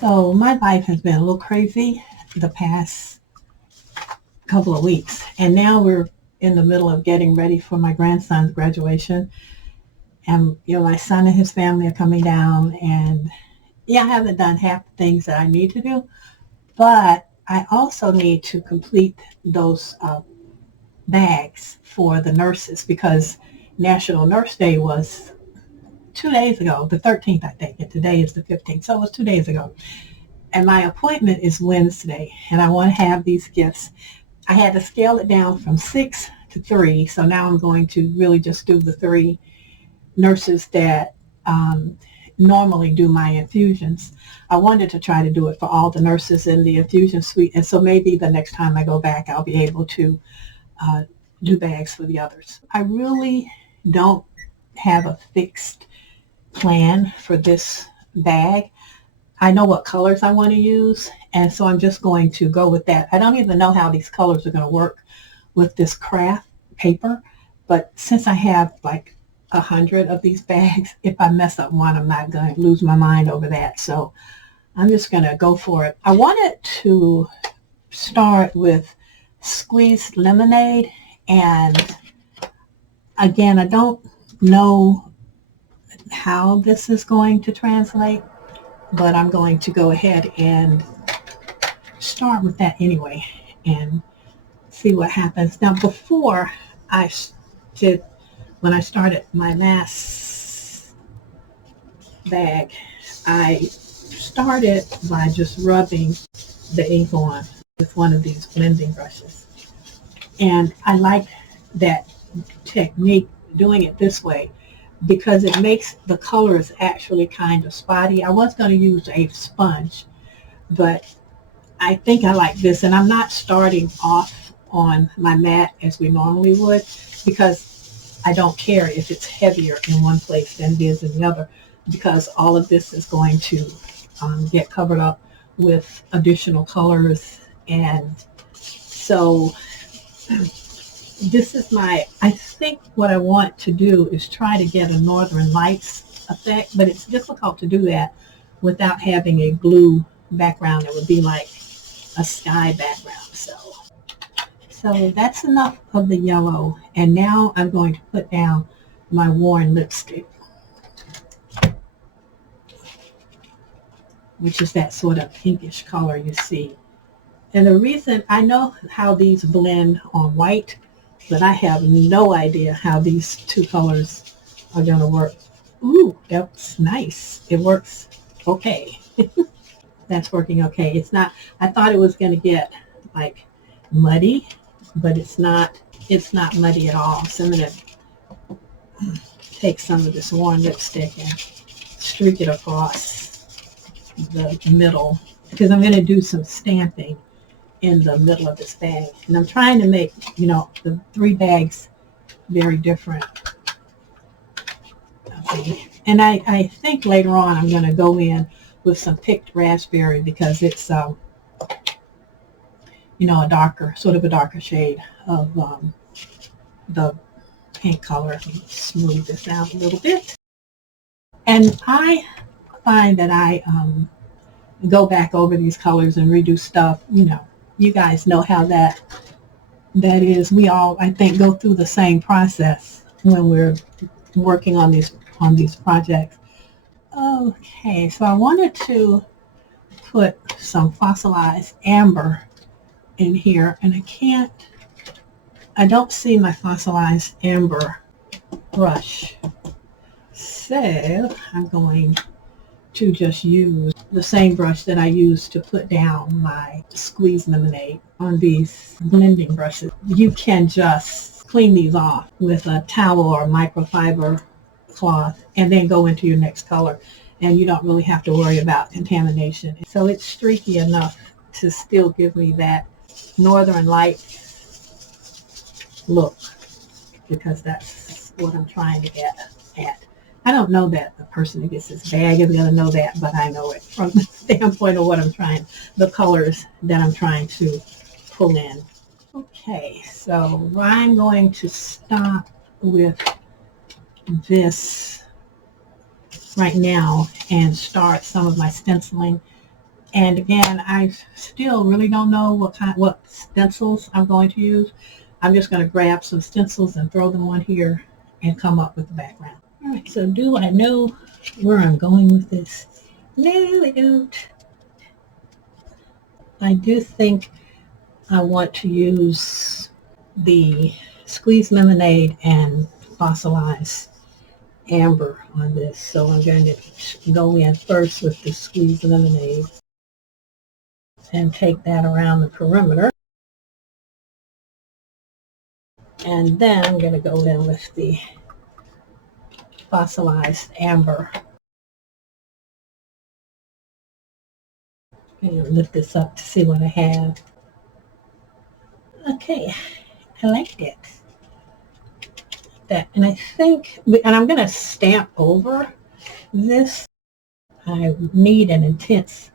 So my life has been a little crazy the past couple of weeks, and now we're in the middle of getting ready for my grandson's graduation. And my son and his family are coming down, and I haven't done half the things that I need to do, but I also need to complete those bags for the nurses because National Nurse Day was 2 days ago, the 13th, I think, and today is the 15th, so it was 2 days ago. And my appointment is Wednesday, and I want to have these gifts. I had to scale it down from 6 to 3, so now I'm going to really just do the 3 nurses that normally do my infusions. I wanted to try to do it for all the nurses in the infusion suite, and so maybe the next time I go back, I'll be able to do bags for the others. I really don't have a fixed plan for this bag. I know what colors I want to use, and so I'm just going to go with that. I don't even know how these colors are going to work with this Kraft paper, but since I have like 100 of these bags, if I mess up one, I'm not going to lose my mind over that. So I'm just going to go for it. I wanted to start with squeezed lemonade, and again, I don't know how this is going to translate, but I'm going to go ahead and start with that anyway and see what happens. Now, before when I started my last bag, I started by just rubbing the ink on with one of these blending brushes. And I like that technique, doing it this way, because it makes the colors actually kind of spotty. I was going to use a sponge, but I think I like this, and I'm not starting off on my mat as we normally would, because I don't care if it's heavier in one place than it is in the other, because all of this is going to get covered up with additional colors. And so this is I think what I want to do is try to get a Northern Lights effect, but it's difficult to do that without having a blue background. It would be like a sky background. So that's enough of the yellow, and now I'm going to put down my worn lipstick, which is that sort of pinkish color you see. And the reason, I know how these blend on white, but I have no idea how these two colors are going to work. Ooh, that's nice. It works okay. That's working okay. It's not, I thought it was going to get like muddy, but it's not muddy at all. So I'm going to take some of this worn lipstick and streak it across the middle, because I'm going to do some stamping in the middle of this bag. And I'm trying to make, the 3 bags very different. Okay. And I think later on I'm going to go in with some picked raspberry, because it's, a darker shade of the pink color. Smooth this out a little bit. And I find that I go back over these colors and redo stuff. You guys know how that is. We all, I think, go through the same process when we're working on these projects. Okay, so I wanted to put some fossilized amber in here, and I don't see my fossilized amber brush. So I'm going to just use the same brush that I used to put down my squeezed lemonade on these blending brushes. You can just clean these off with a towel or microfiber cloth and then go into your next color, and you don't really have to worry about contamination. So it's streaky enough to still give me that Northern Light look, because that's what I'm trying to get at. I don't know that the person who gets this bag is going to know that, but I know it from the standpoint of the colors that I'm trying to pull in. Okay, so I'm going to stop with this right now and start some of my stenciling. And again, I still really don't know what stencils I'm going to use. I'm just going to grab some stencils and throw them on here and come up with the background. All right, so do I know where I'm going with this? No, I don't. I do think I want to use the squeezed lemonade and fossilized amber on this. So I'm going to go in first with the squeezed lemonade and take that around the perimeter. And then I'm going to go in with the fossilized amber. And lift this up to see what I have. Okay, I like it. That, and I think, and I'm going to stamp over this. I need an intense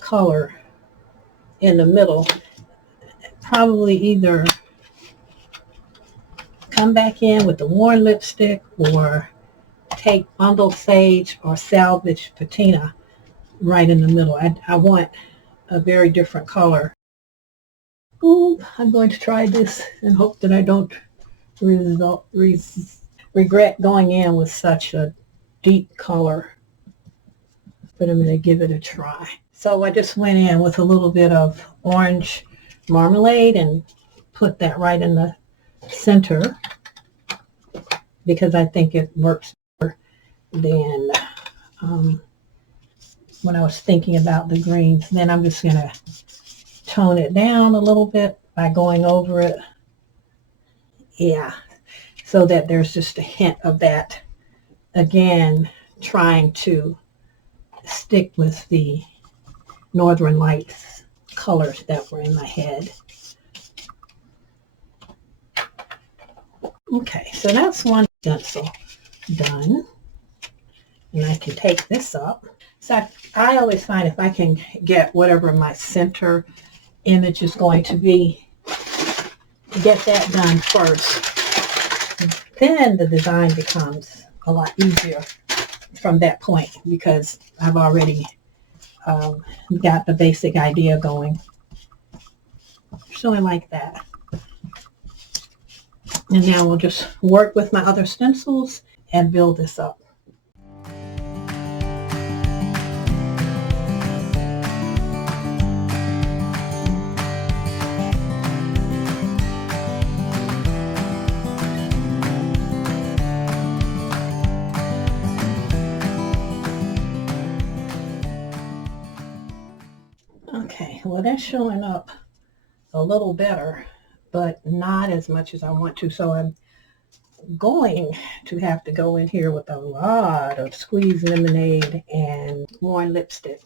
color in the middle. Probably either come back in with the worn lipstick or take bundled sage or salvage patina right in the middle. I want a very different color. Ooh, I'm going to try this and hope that I don't regret going in with such a deep color, but I'm going to give it a try. So I just went in with a little bit of orange marmalade and put that right in the center because I think it works better than when I was thinking about the greens. Then I'm just going to tone it down a little bit by going over it. Yeah, so that there's just a hint of that. Again, trying to stick with the Northern Lights colors that were in my head. Okay, so that's one stencil done. And I can take this up. So I always find if I can get whatever my center image is going to be, get that done first, then the design becomes a lot easier from that point because I've already got the basic idea going. So I like that. And now we'll just work with my other stencils and build this up. Okay, well that's showing up a little better, but not as much as I want to. So I'm going to have to go in here with a lot of squeezed lemonade and worn lipstick.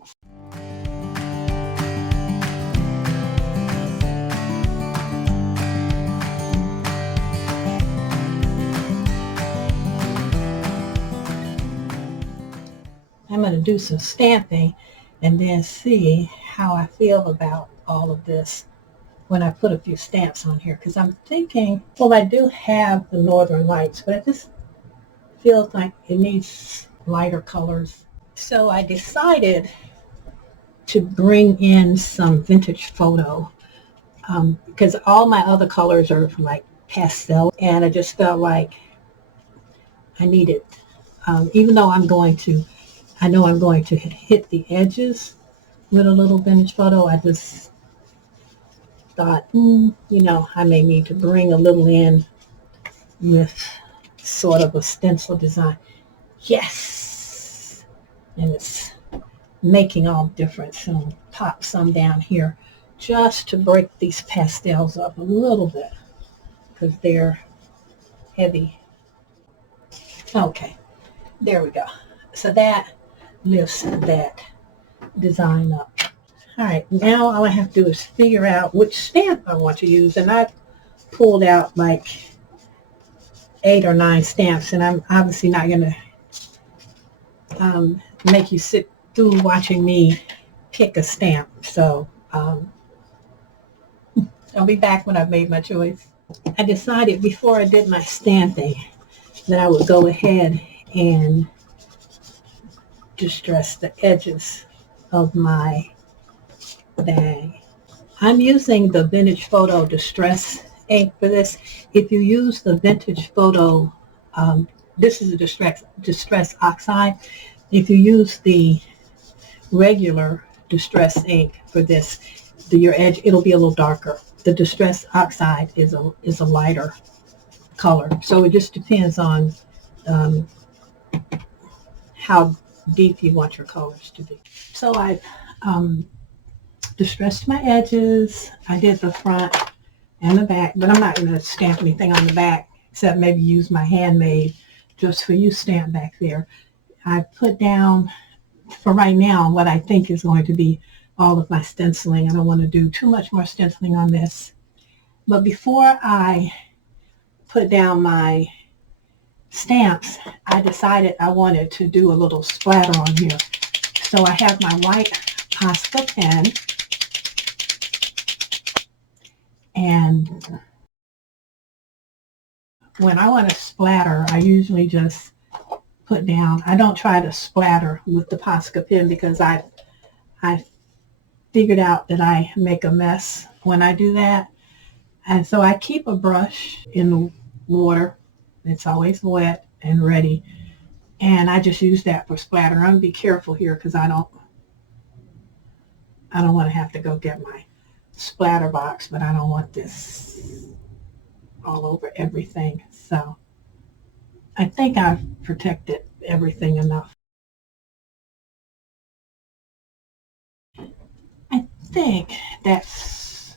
I'm going to do some stamping and then see how I feel about all of this when I put a few stamps on here, because I'm thinking, well, I do have the Northern Lights, but it just feels like it needs lighter colors. So I decided to bring in some vintage photo because all my other colors are like pastel, and I just felt like I needed, even though I know I'm going to hit the edges with a little vintage photo, I just thought, I may need to bring a little in with sort of a stencil design. Yes! And it's making all the difference. So pop some down here just to break these pastels up a little bit because they're heavy. Okay, there we go. So that lifts that design up. All right, now all I have to do is figure out which stamp I want to use, and I pulled out like 8 or 9 stamps, and I'm obviously not going to make you sit through watching me pick a stamp. So I'll be back when I've made my choice. I decided before I did my stamping that I would go ahead and distress the edges of my bag. I'm using the Vintage Photo Distress ink for this. If you use the Vintage Photo, this is a Distress Oxide. If you use the regular Distress ink for this, your edge, it'll be a little darker. The Distress Oxide is a lighter color. So it just depends on how deep you want your colors to be. So I distressed my edges. I did the front and the back, but I'm not going to stamp anything on the back except maybe use my handmade just for you stamp back there. I put down, for right now, what I think is going to be all of my stenciling. I don't want to do too much more stenciling on this. But before I put down my stamps, I decided I wanted to do a little splatter on here. So I have my white Posca pen, and when I want to splatter, I usually just put down, I don't try to splatter with the Posca pen because I figured out that I make a mess when I do that. And so I keep a brush in the water. It's always wet and ready. And I just use that for splatter. I'm going to be careful here because I don't want to have to go get my splatter box, but I don't want this all over everything. So I think I've protected everything enough. I think that's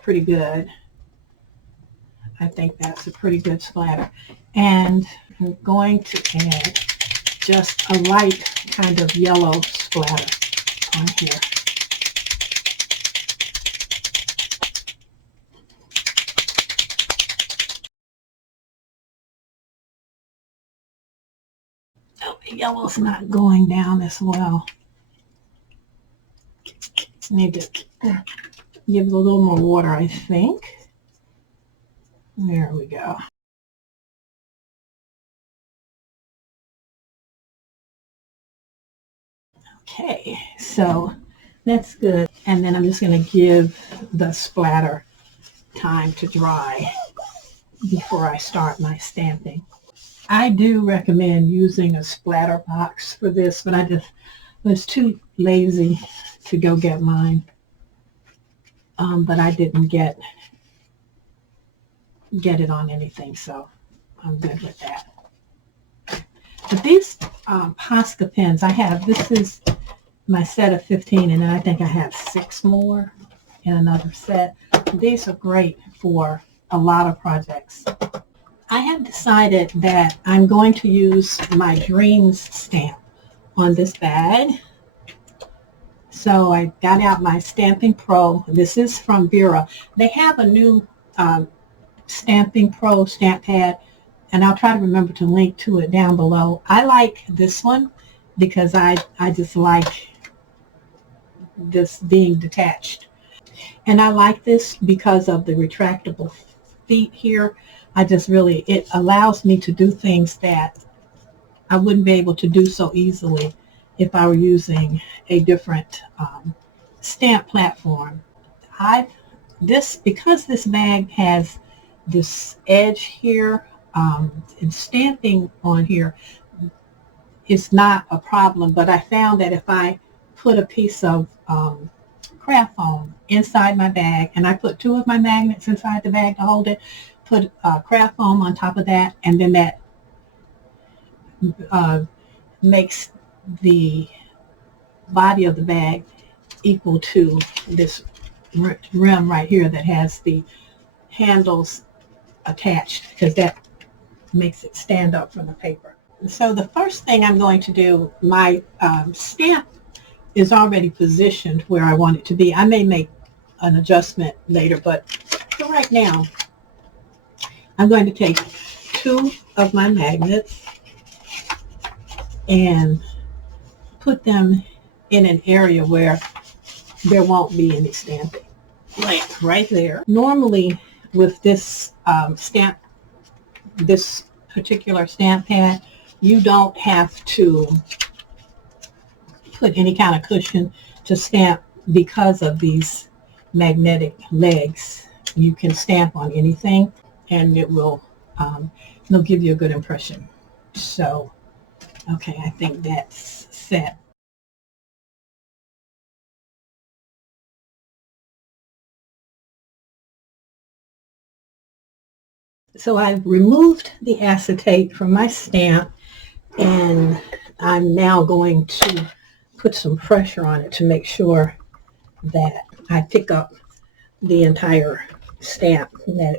pretty good. I think that's a pretty good splatter. And I'm going to add just a light kind of yellow splatter on here. Oh, the yellow's not going down as well. Need to give it a little more water, I think. There we go. Okay, so that's good. And then I'm just going to give the splatter time to dry before I start my stamping. I do recommend using a splatter box for this, but I just was too lazy to go get mine. But I didn't get it on anything, so I'm good with that. But these Posca pens, this is my set of 15, and then I think I have 6 more in another set. These are great for a lot of projects. I have decided that I'm going to use my Dreams stamp on this bag. So I got out my Stamping Pro. This is from Vera. They have a new Stamping Pro stamp pad, and I'll try to remember to link to it down below. I like this one because I just like this being detached. And I like this because of the retractable feet here. It allows me to do things that I wouldn't be able to do so easily if I were using a different stamp platform. Because this bag has this edge here, and stamping on here is not a problem, but I found that if I put a piece of craft foam inside my bag, and I put 2 of my magnets inside the bag to hold it, put craft foam on top of that, and then that makes the body of the bag equal to this rim right here that has the handles attached, because that makes it stand up from the paper. So the first thing I'm going to do, my stamp is already positioned where I want it to be. I may make an adjustment later, but for right now, I'm going to take 2 of my magnets and put them in an area where there won't be any stamping. Like right there. Normally with this this particular stamp pad, you don't have to put any kind of cushion to stamp because of these magnetic legs, you can stamp on anything and it'll give you a good impression. So, okay, I think that's set. So I've removed the acetate from my stamp, and I'm now going to put some pressure on it to make sure that I pick up the entire stamp, and that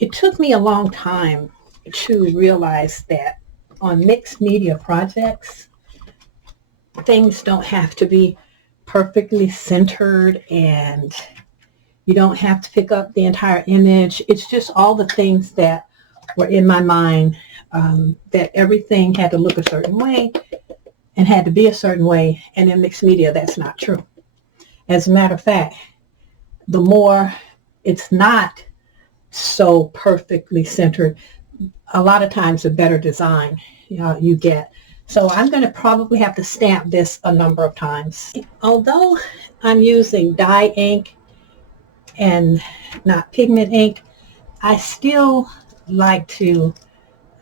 it took me a long time to realize that on mixed media projects, things don't have to be perfectly centered, and you don't have to pick up the entire image. It's just all the things that were in my mind, that everything had to look a certain way and had to be a certain way. And in mixed media, that's not true. As a matter of fact, the more it's not so perfectly centered, a lot of times the better design you get. So I'm going to probably have to stamp this a number of times. Although I'm using dye ink and not pigment ink, I still like to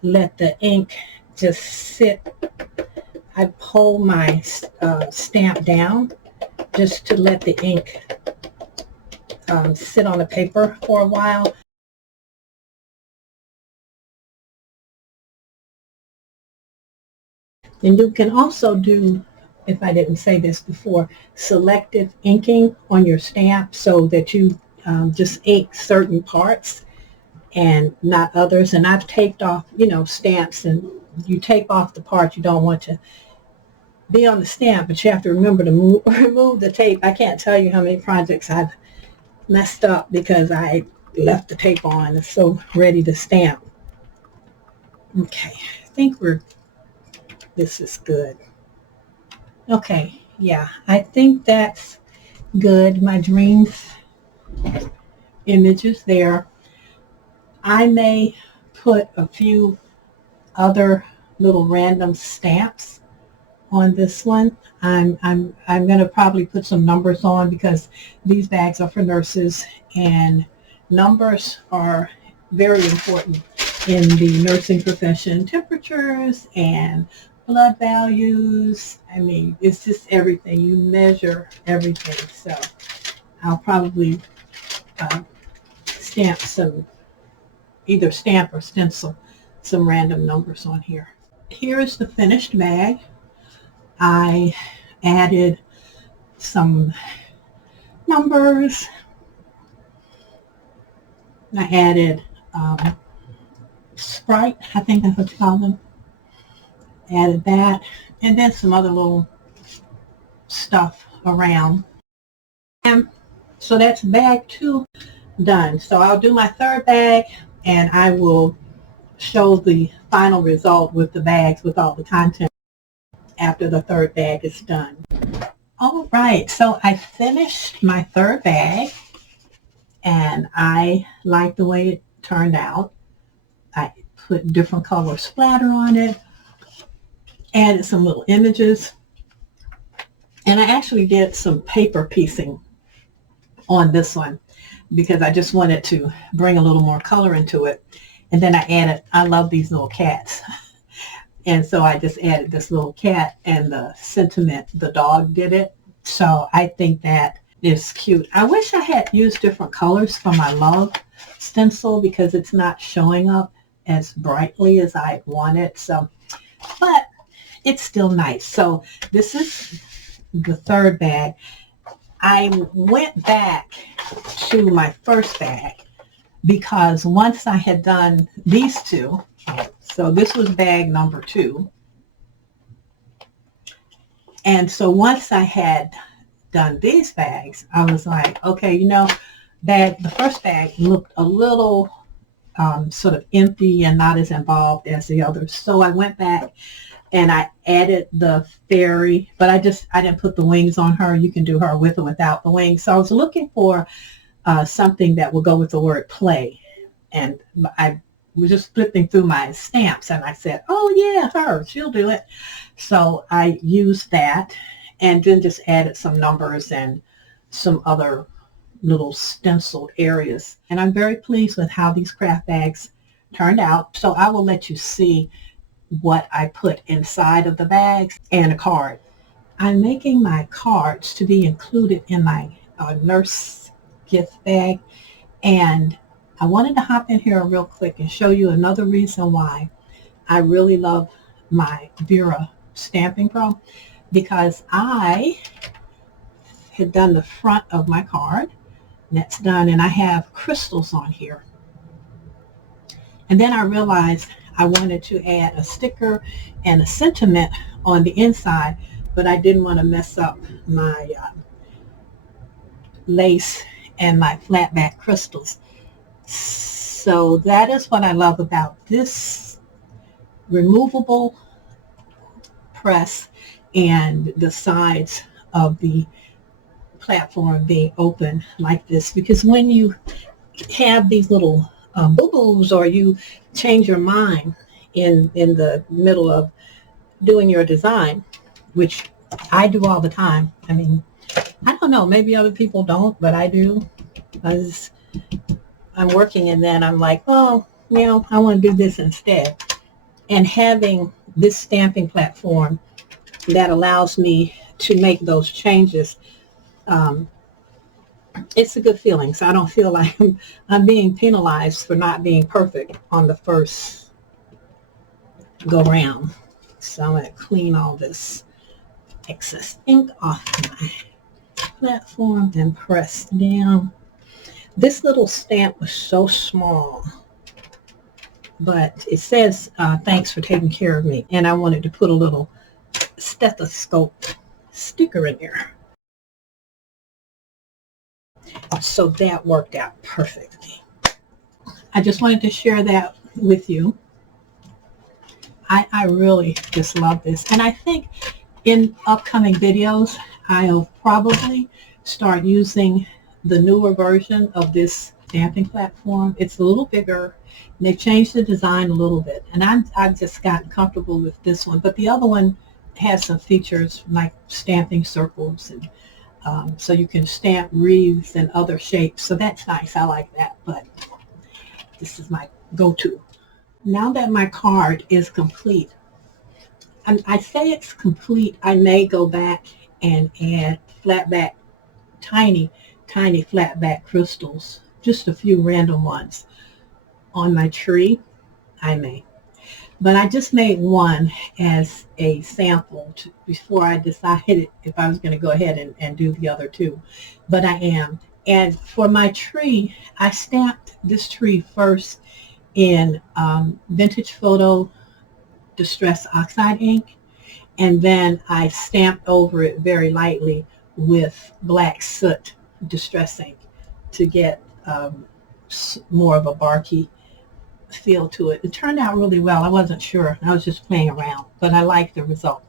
let the ink just sit. I pull my stamp down just to let the ink sit on the paper for a while. And you can also do, if I didn't say this before, selective inking on your stamp so that you just ink certain parts and not others. And I've taped off, stamps, and you tape off the part you don't want to be on the stamp, but you have to remember to remove the tape. I can't tell you how many projects I've messed up because I left the tape on. It's so ready to stamp. Okay, I think this is good. Okay, yeah, I think that's good. My dreams images there. I may put a few other little random stamps on this one. I'm going to probably put some numbers on because these bags are for nurses, and numbers are very important in the nursing profession. Temperatures and blood values. I mean, it's just everything. You measure everything. So I'll probably either stamp or stencil some random numbers on here. Here is the finished bag. I added some numbers. I added Sprite, I think that's what you call them. Added that, and then some other little stuff around. And so that's bag 2 done. So I'll do my third bag, and I will show the final result with the bags with all the content after the third bag is done. All right, so I finished my third bag, and I like the way it turned out. I put different color splatter on it, added some little images, and I actually did some paper piecing on this one because I just wanted to bring a little more color into it. And then I love these little cats. And so I just added this little cat, and the sentiment, the dog did it. So I think that is cute. I wish I had used different colors for my love stencil because it's not showing up as brightly as I wanted. So, but it's still nice. So this is the third bag. I went back to my first bag because once I had done these two, so this was bag number 2. And so once I had done these bags, I was like, okay, the first bag looked a little sort of empty and not as involved as the others. So I went back and I added the fairy, but I didn't put the wings on her. You can do her with or without the wings. So I was looking for something that would go with the word play. And I was just flipping through my stamps, and I said, oh yeah, her, she'll do it. So I used that, and then just added some numbers and some other little stenciled areas. And I'm very pleased with how these craft bags turned out. So I will let you see what I put inside of the bags and a card. I'm making my cards to be included in my nurse gift bag. And I wanted to hop in here real quick and show you another reason why I really love my Vera Stamping Pro, because I had done the front of my card. That's done, and I have crystals on here. And then I realized I wanted to add a sticker and a sentiment on the inside, but I didn't want to mess up my lace and my flat back crystals. So that is what I love about this removable press and the sides of the platform being open like this, because when you have these little boo-boos, or you change your mind in the middle of doing your design, which I do all the time. I mean, I don't know, maybe other people don't, but I do, because I'm working and then I'm like, oh, I want to do this instead. And having this stamping platform that allows me to make those changes, it's a good feeling. So I don't feel like I'm being penalized for not being perfect on the first go round. So I'm going to clean all this excess ink off my platform and press down. This little stamp was so small, but it says, thanks for taking care of me. And I wanted to put a little stethoscope sticker in there. So that worked out perfectly. I just wanted to share that with you. I really just love this. And I think in upcoming videos, I'll probably start using the newer version of this stamping platform. It's a little bigger, and they've changed the design a little bit. And I've just gotten comfortable with this one. But the other one has some features like stamping circles, and so you can stamp wreaths and other shapes. So that's nice. I like that. But this is my go-to. Now that my card is complete, I say it's complete, I may go back and add flat back, tiny flat back crystals, just a few random ones on my tree. I may. But I just made one as a sample before I decided if I was going to go ahead and do the other two. But I am. And for my tree, I stamped this tree first in Vintage Photo Distress Oxide ink. And then I stamped over it very lightly with Black Soot Distress ink to get more of a barky feel to it. It turned out really well. I wasn't sure. I was just playing around, but I like the result.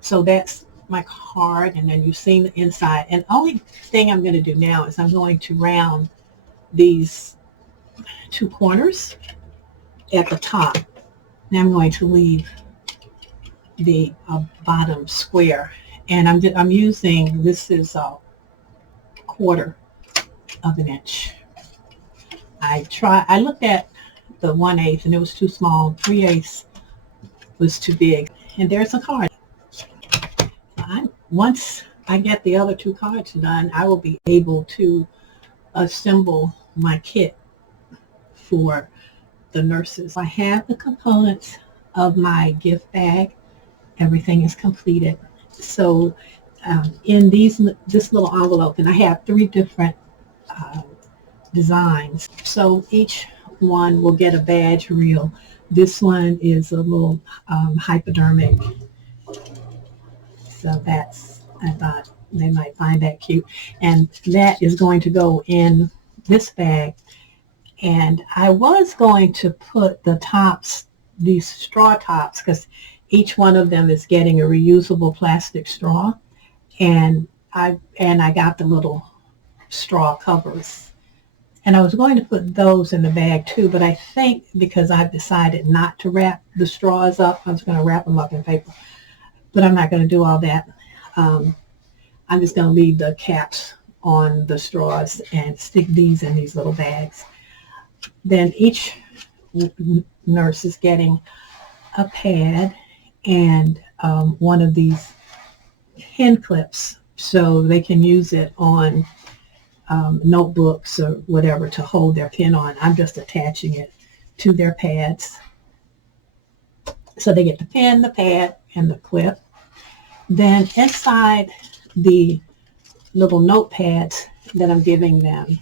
So that's my card, and then you've seen the inside. And the only thing I'm going to do now is I'm going to round these two corners at the top. And I'm going to leave the bottom square. And I'm using, this is a 1/4 of an inch. I looked at the 1/8 and it was too small. 3/8 was too big. And there's a card. Once I get the other two cards done, I will be able to assemble my kit for the nurses. I have the components of my gift bag. Everything is completed. So in this little envelope, and I have 3 different designs. So each one will get a badge reel. This one is a little hypodermic. So I thought they might find that cute. And that is going to go in this bag. And I was going to put the tops, these straw tops, because each one of them is getting a reusable plastic straw. And I got the little straw covers. And I was going to put those in the bag too, but I think because I've decided not to wrap the straws up, I was going to wrap them up in paper. But I'm not going to do all that. I'm just going to leave the caps on the straws and stick these in these little bags. Then each nurse is getting a pad and one of these pen clips so they can use it on notebooks or whatever to hold their pen on. I'm just attaching it to their pads. So they get the pen, the pad, and the clip. Then inside the little notepads that I'm giving them,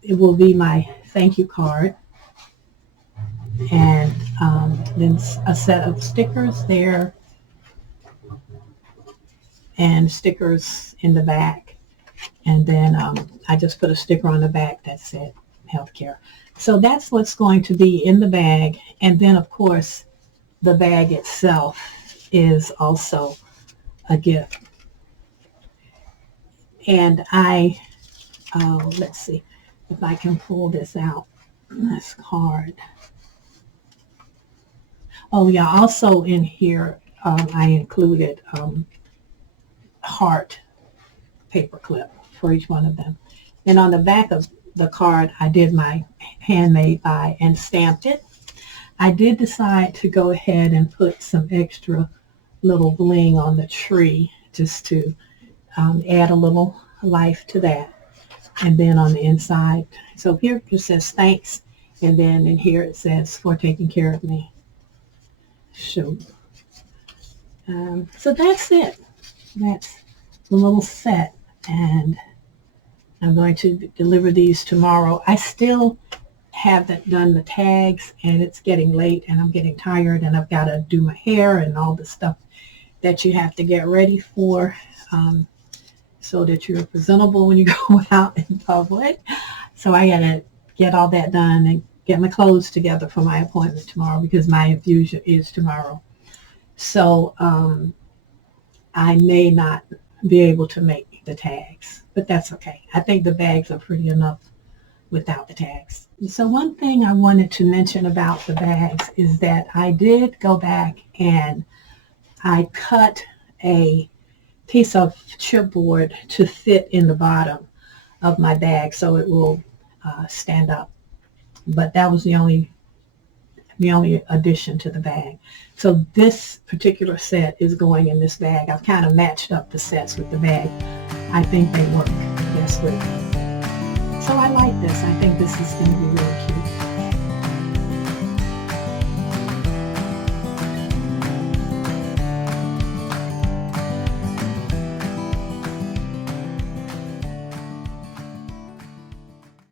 it will be my thank you card, and then a set of stickers there and stickers in the back. And then I just put a sticker on the back that said healthcare. So that's what's going to be in the bag. And then, of course, the bag itself is also a gift. And let's see if I can pull this out, this card. Oh yeah, also in here I included heart paper clip for each one of them. And on the back of the card, I did my handmade by and stamped it. I did decide to go ahead and put some extra little bling on the tree just to add a little life to that. And then on the inside, so here it says thanks, and then in here it says for taking care of me. So that's it. That's the little set, and I'm going to deliver these tomorrow. I still haven't done the tags, and it's getting late, and I'm getting tired, and I've got to do my hair and all the stuff that you have to get ready for so that you're presentable when you go out in public. So I got to get all that done and get my clothes together for my appointment tomorrow because my infusion is tomorrow. So I may not be able to make the tags, but that's okay. I think the bags are pretty enough without the tags. So one thing I wanted to mention about the bags is that I did go back and I cut a piece of chipboard to fit in the bottom of my bag so it will stand up. But that was the only addition to the bag. So this particular set is going in this bag. I've kind of matched up the sets with the bag. I think they work best with me. So I like this. I think this is going to be really cute.